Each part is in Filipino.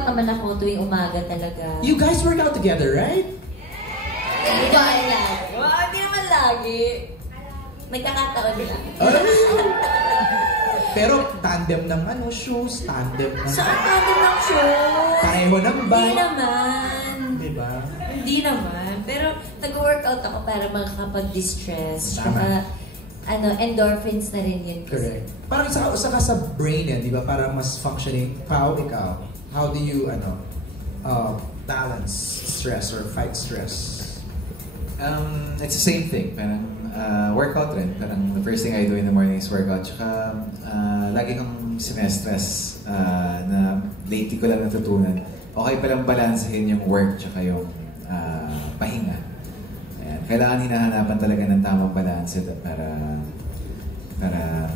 naman ako tuwing umaga talaga. You guys work out together, right? Hindi naman lagi. Hindi naman lagi. Nagkakataon lang. Pero tandem ng shoes, tandem ng... Saan tandem ng shoes? Pareho ng bike. Hindi naman. Diba? Hindi naman. Pero nag-workout ako para makakapag-distress. Tama. Endorphins na rin yun. Correct. Parang saka sa brain yan, di ba? Parang mas functioning. Pao, ikaw, how do you, balance stress or fight stress? It's the same thing. Parang workout rin. Parang the first thing I do in the morning is workout. Tsaka lagi kang sinestress na lately ko lang natutunan. Okay palang balansehin yung work tsaka yung pahinga. Ayan. Kailangan hinahanapan talaga ng tamang balance para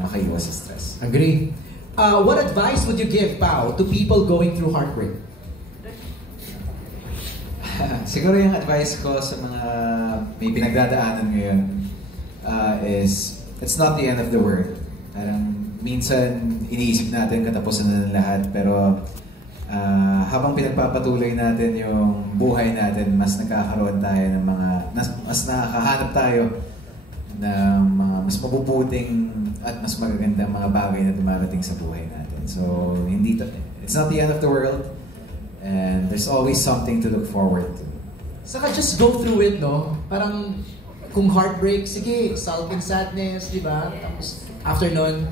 makaiwas sa stress. Agree. What advice would you give, Pao, to people going through heartbreak? Siguro yung advice ko sa mga may pinagdadaanan ngayon is it's not the end of the world. Parang minsan iniisip natin katapusan na ng lahat, pero habang pinagpapatuloy natin yung buhay natin, mas nagkakaroon tayo ng mas nakakahanap tayo ng mga mas mabubuting at mas magagandang mga bagay na dumarating sa buhay natin. So, it's not the end of the world, and there's always something to look forward to. Saka just go through it, no? Parang kung heartbreak, sige, sulking sadness, di ba? Tapos after nun,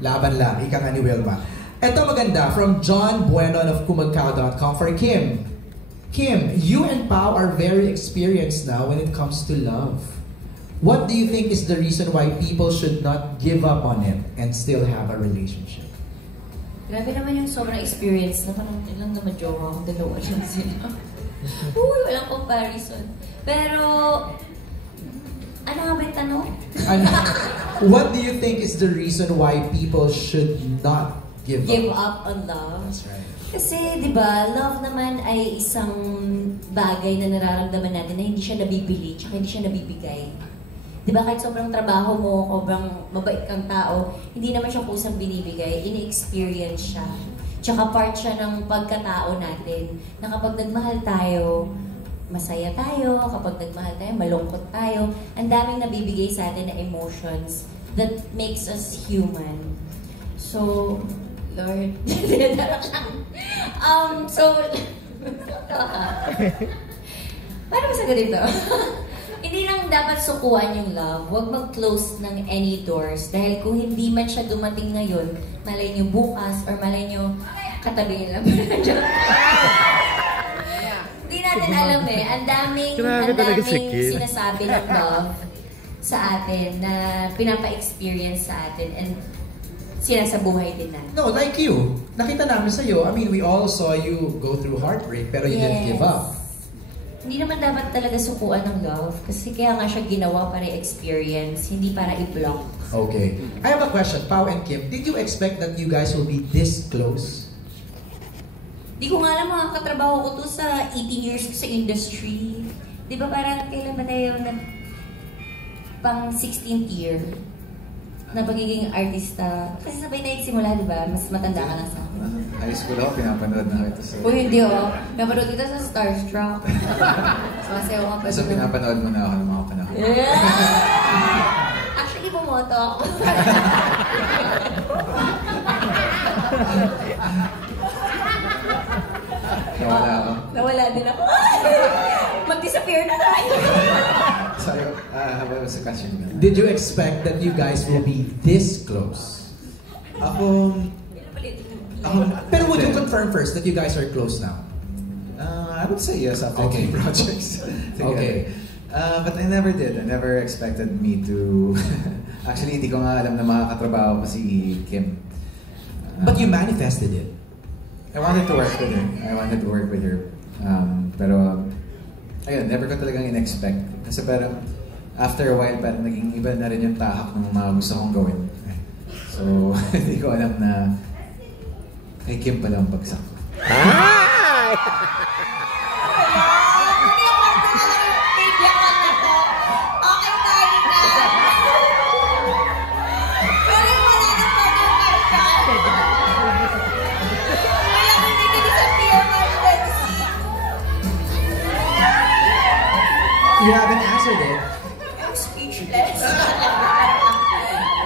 laban lang. Ika nga ni Wilma. Ito maganda, from John Buenon of kumagkao.com for Kim. Kim, you and Pao are very experienced now when it comes to love. What do you think is the reason why people should not give up on it and still have a relationship? Grabe naman yung sobrang experience na parang ilang naman jowa akong dalawa lang sila. Uy, walang comparison. Pero, ano nga ba yung tanong? What do you think is the reason why people should not give up on love? That's right. Kasi, di ba, love naman ay isang bagay na nararamdaman natin na hindi siya nabibili, tsaka hindi siya nabibigay. Di ba, kahit sobrang trabaho mo, sobrang mabait kang tao, hindi naman siya kusang binibigay, ini-experience siya. Tsaka part siya ng pagkatao natin, na kapag nagmahal tayo, masaya tayo, kapag nagmahal tayo, malungkot tayo. Ang daming nabibigay sa atin na emotions that makes us human. So, Lord, paano ba sagutin to? Hindi lang dapat sukuan yung love. Huwag mag-close ng any doors. Dahil kung hindi man siya dumating ngayon, malay nyo bukas, or malay nyo katabi lang. Hindi natin alam eh. Ang daming sinasabi ng love sa atin na pinapa-experience sa atin and sinasabuhay din natin. No, like you. Nakita namin sa'yo. I mean, we all saw you go through heartbreak, pero you didn't give up. Hindi naman dapat talaga sukuan ng love kasi kaya nga siya ginawa para i-experience, hindi para i-block. Okay. I have a question, Pao and Kim. Did you expect that you guys will be this close? Di ko nga alam, mga katrabaho ko to sa 18 years sa industry. Di ba parang kailan ba tayo na pang 16th year na pagiging artista? Kasi sabay tayo simula, di ba? Mas matanda ka na sa akin. High school ako, pinapanood na kita sa... Uy, hindi oh. Napanood kita sa Starstruck. Sumasayaw ka pa. So, pinapanood mo na ako ng mga panahon. Yeah! Actually, bumoto ako. Nawala ako. Nawala din ako. Mag-disappear na tayo. Sorry, how about the question? Did you expect that you guys will be this close? Pero would you confirm first that you guys are close now? I would say yes after two projects. Okay. But I never did. I never expected me to... Actually, hindi ko nga alam na makakatrabaho pa si Kim. But you manifested it. I wanted to work with her. Pero, ayun, never ko talagang in-expect. Kasi parang, after a while, parang naging iba na rin yung tahak ng mga gusto kong gawin. So, hindi ko alam na kay Kim pala ang bagsak ko. You haven't answered it. I'm speechless.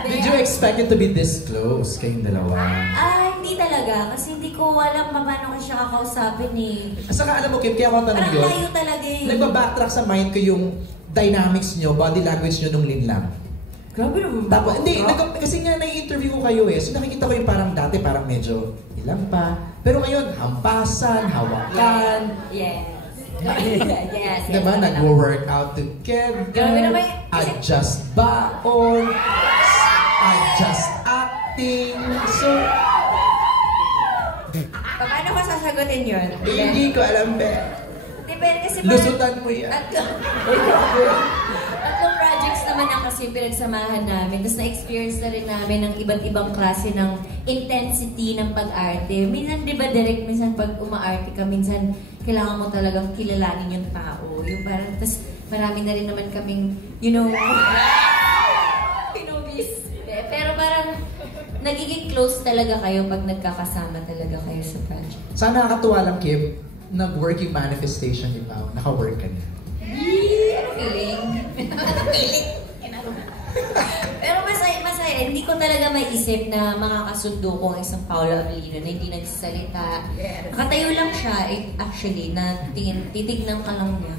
Did you expect it to be this close kayong dalawa? Hindi talaga. Kasi hindi ko alam paano ko siya kakausapin eh. Saka alam mo, Kim, kaya ako tanong Parang yun. layo talaga eh. Nagbabacktrack sa mind ko yung dynamics nyo, body language nyo nung linlang. Grabe naman. Tapos, hindi, kasi nga nai-interview ko kayo eh. So nakikita ko yung parang dati, parang medyo ilang pa. Pero ngayon, hampasan, hawakan. Yes. Yes. Diba? Nag-workout together. Grabe naman. Adjust baon. Adjust acting. So, Paano ko sasagutin yun? hindi ko alam, be. Depende kasi Lusutan mo yan. Tatlong projects naman ang kasi pinagsamahan namin. Tapos na-experience na rin namin ng iba't ibang klase ng intensity ng pag-arte. Minsan, di ba, Derek, minsan pag uma-arte ka, minsan kailangan mo talagang kilalanin yung tao. Yung parang, tapos marami na rin naman kaming, pinubis. Pero parang, nagiging close talaga kayo pag nagkakasama talaga kayo sa project. Sana nakakatuwa lang, Kim, nag-work yung manifestation ni Pao. Naka-work ka niya. Ano feeling? Pero masaya. Hindi ko talaga maisip na makakasundo ko ang isang Paolo Avellino na hindi nagsasalita. Yes. Nakatayo lang siya, actually, na titignan ka lang niya.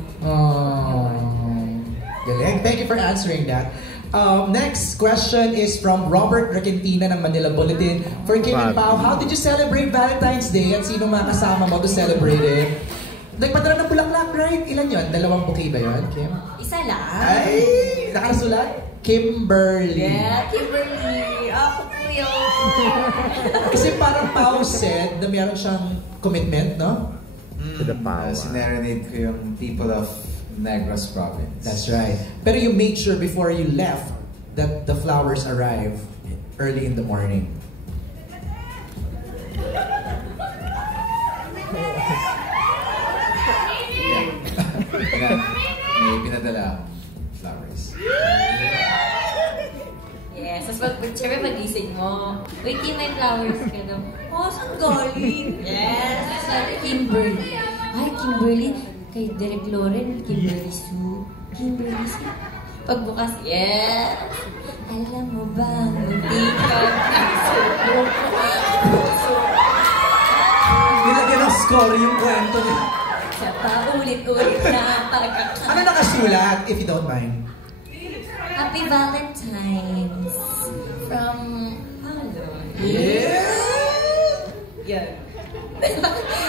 Galing. Thank you for answering that. Next question is from Robert Requentina ng Manila Bulletin. For Kim and Pao, how did you celebrate Valentine's Day at sino mga kasama mo to celebrate it? Nagpadala ng bulaklak, right? Ilan yun? 2 bouquet ba yun, Kim? Isa lang. Ay! Nakasulat? Kimberly. Yeah, Kimberly. Ako po yun. Kasi parang Pao said na meron siyang commitment, no? To the power. Sinerenade ko yung people of Negros Province. That's right. Pero you made sure before you left that the flowers arrive early in the morning. May pinadala akong flowers. Yes, siyempre pagising mo. Wait, may flowers ka na. Oh, saan galing? Yes, sabi Kimberly. Ay, Kimberly. Kay Derek Loren, Kimberly Sue. Kimberly Sue. Pagbukas, yes! Alam mo ba, hindi ka Nilagyan ng score yung kwento niya. sa paulit-ulit na pagkakataon. Ano nakasulat, if you don't mind? Happy Valentine's from Paolo. Yeah! Yan.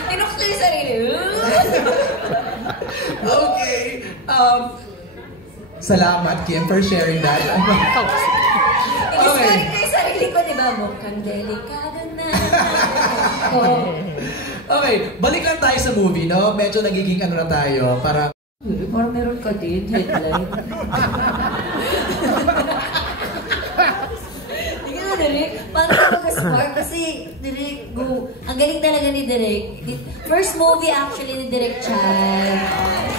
Tinukso yung sarili. Okay. Salamat, Kim, for sharing that. Iniscoring ko yung sarili ko, di ba? Mukhang delikado na. Okay, balik lang tayo sa movie, no? Medyo nagiging ano na tayo, para... Parang meron ka din, headline. Hindi ka Derek, paano ka mag-spark? Kasi, Derek, go. Ang galing talaga ni Derek. First movie actually ni Derek Chad.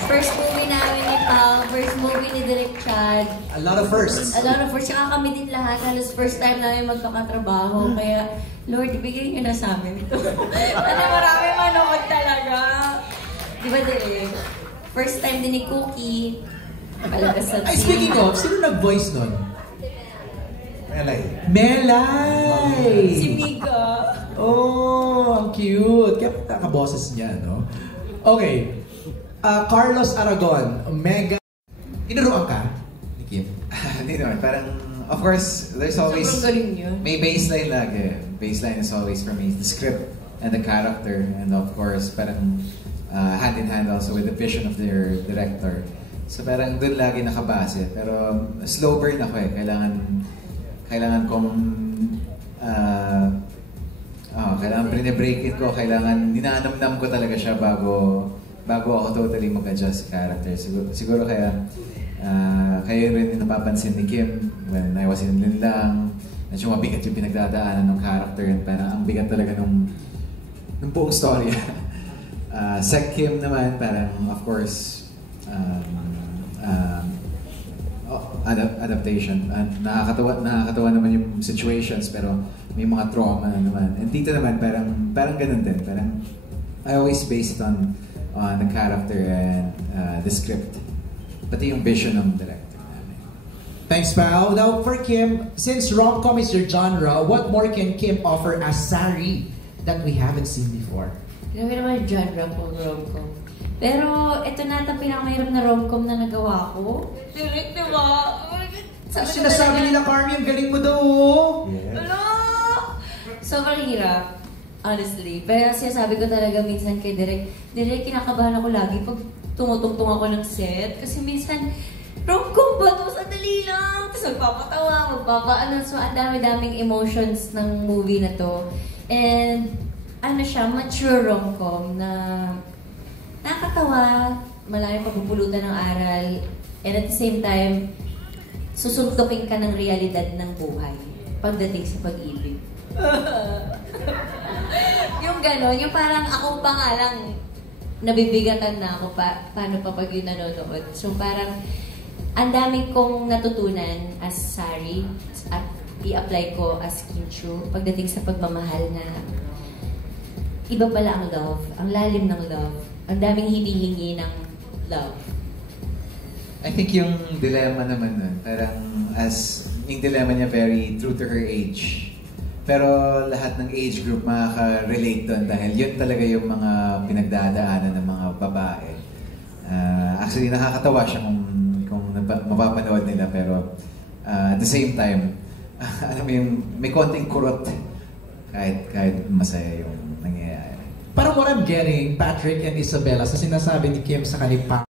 First movie namin ni Pao. First movie ni Derek Chad. A lot of firsts. A lot of first. Tsaka kami din lahat. Halos first time namin magkakatrabaho. Kaya, Lord, ibigay niyo na sa amin ito. Ano, marami manood talaga. Di ba, Derek? First time din ni Cookie. Palabas sa Ay, speaking of, sino nag-voice nun? Melay. Melay! Si Mika. Oh, ang cute. Kaya nakaboses niya, no? Okay. Carlos Aragon, mega... Tinuruan ka ni Kim? Hindi naman, parang, of course, there's always... Sobrang galing niya. May baseline lagi. Baseline is always for me, the script and the character. And of course, parang hand in hand also with the vision of their director. So parang dun lagi nakabase. Pero slow burn ako eh. Kailangan kong kailangan break it ko, kailangan ninanamnam ko talaga siya bago ako totally mag-adjust sa character. Siguro kaya rin yung napapansin ni Kim when I was in Linlang, medyo mabigat yung pinagdadaanan ng character and parang ang bigat talaga nung buong storya. Sa Kim naman, parang of course adaptation. Nakakatawa naman yung situations pero may mga trauma naman. And dito naman parang ganun din. Parang I always based on the character and the script. pati yung vision ng director namin. Thanks, pal. Now, for Kim, since rom-com is your genre, what more can Kim offer as Sari that we haven't seen before? Grabe naman yung genre ko, rom-com. Pero ito na ata pinakamahirap na rom-com na nagawa ko. Direct, diba? Sinasabi nila, Carmi, ang galing mo daw. Hello! Sobrang hirap, honestly. Pero sinasabi ko talaga minsan kay Direk, kinakabahan ako lagi pag tumutungtong ako ng set. Kasi minsan, rom-com ba ito? Sandali lang! Tapos magpapatawa, magpapaano. So, ang dami-daming emotions ng movie na to. And, ano siya, mature rom-com na nakakatawa, maraming pagpupulutan ng aral, and at the same time, susuntukin ka ng realidad ng buhay pagdating sa pag-ibig. Yung gano'n, yung parang ako pa nga lang nabibigatan na ako paano pa pag yun nanonood. So parang ang dami kong natutunan as Sari at i-apply ko as Kim Chiu pagdating sa pagmamahal na iba pala ang love, ang lalim ng love, ang daming hinihingi ng love. I think yung dilemma naman nun, parang yung dilemma niya very true to her age. Pero lahat ng age group makaka-relate doon dahil yun talaga yung mga pinagdadaanan ng mga babae. Actually, nakakatawa siya kung mapapanood nila pero at the same time, alam mo yung may konting kurot kahit masaya yung nangyayari. Parang what I'm getting, Patrick and Isabella, sa sinasabi ni Kim sa kanila